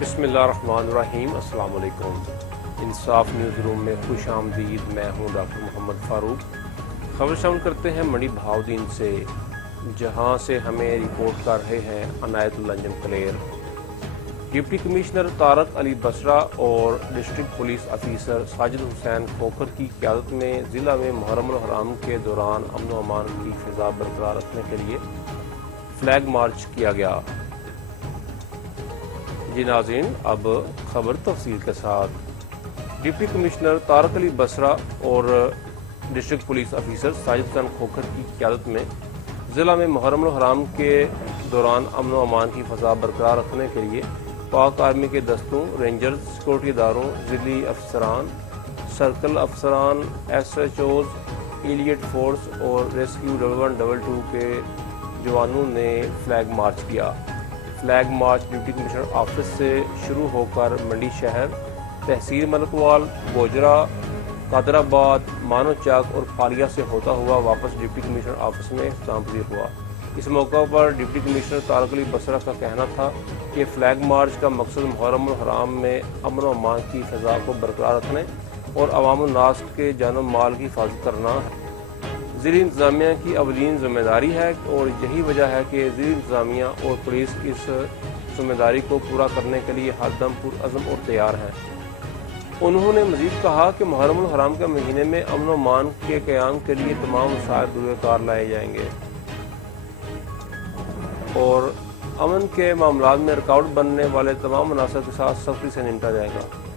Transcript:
بسم اللہ الرحمن الرحیم۔ السلام علیکم۔ انصاف نیوز روم میں خوش آمدید۔ میں ہوں ڈاکٹر محمد فاروق۔ خبر شامل کرتے ہیں منڈی بہاؤدین سے، جہاں سے ہمیں رپورٹ کر رہے ہیں عنایت اللہ انجم کلیر۔ ڈپٹی کمشنر طارق علی بصرہ اور ڈسٹرکٹ پولیس آفیسر ساجد حسین کھوکھر کی قیادت میں ضلع میں محرم الحرام کے دوران امن و امان کی فضا برقرار رکھنے کے لیے فلیگ مارچ کیا گیا۔ جی ناظرین، اب خبر تفصیل کے ساتھ۔ ڈپٹی کمشنر طارق علی بصرہ اور ڈسٹرکٹ پولیس آفیسر ساجد حسین کھوکھر کی قیادت میں ضلع میں محرم الحرام کے دوران امن و امان کی فضا برقرار رکھنے کے لیے پاک آرمی کے دستوں، رینجرز، سیکورٹی اداروں، ضلعی افسران، سرکل افسران، S H Os, elite force اور ریسکیو 1122 کے جوانوں نے فلیگ مارچ کیا۔ Flag march deputy commissioner office سے شروع ہو کر منڈی شہر، تحصیل ملکوال، گوجرا، قادر آباد، مانو چاک اور پھالیہ سے ہوتا ہوا واپس ڈپٹی کمشنر آفس میں اختتام پذیر ہوا۔ اس موقع پر ڈپٹی کمشنر طارق علی بصرہ کا کہنا تھا کہ فلیگ مارچ کا مقصد محرم الحرام میں امن و امان کی فضا کو برقرار رکھنے اور عوام الناس کے جان و مال کی حفاظت کرنا ہے۔ ضلعی انتظامیہ کی اولین ذمہ داری ہے اور یہی وجہ ہے کہ ضلعی انتظامیہ اور پولیس اس ذمہ داری کو پورا کرنے کے لیے ہر دم پرعزم اور تیار ہیں۔ انہوں نے مزید کہا کہ محرم الحرام کے مہینے میں امن و امان کے قیام کے لیے تمام وسائل روئے کار لائے جائیں گے اور امن کے معاملات میں رکاوٹ بننے والے تمام عناصر کے ساتھ سختی سے نمٹا جائے گا۔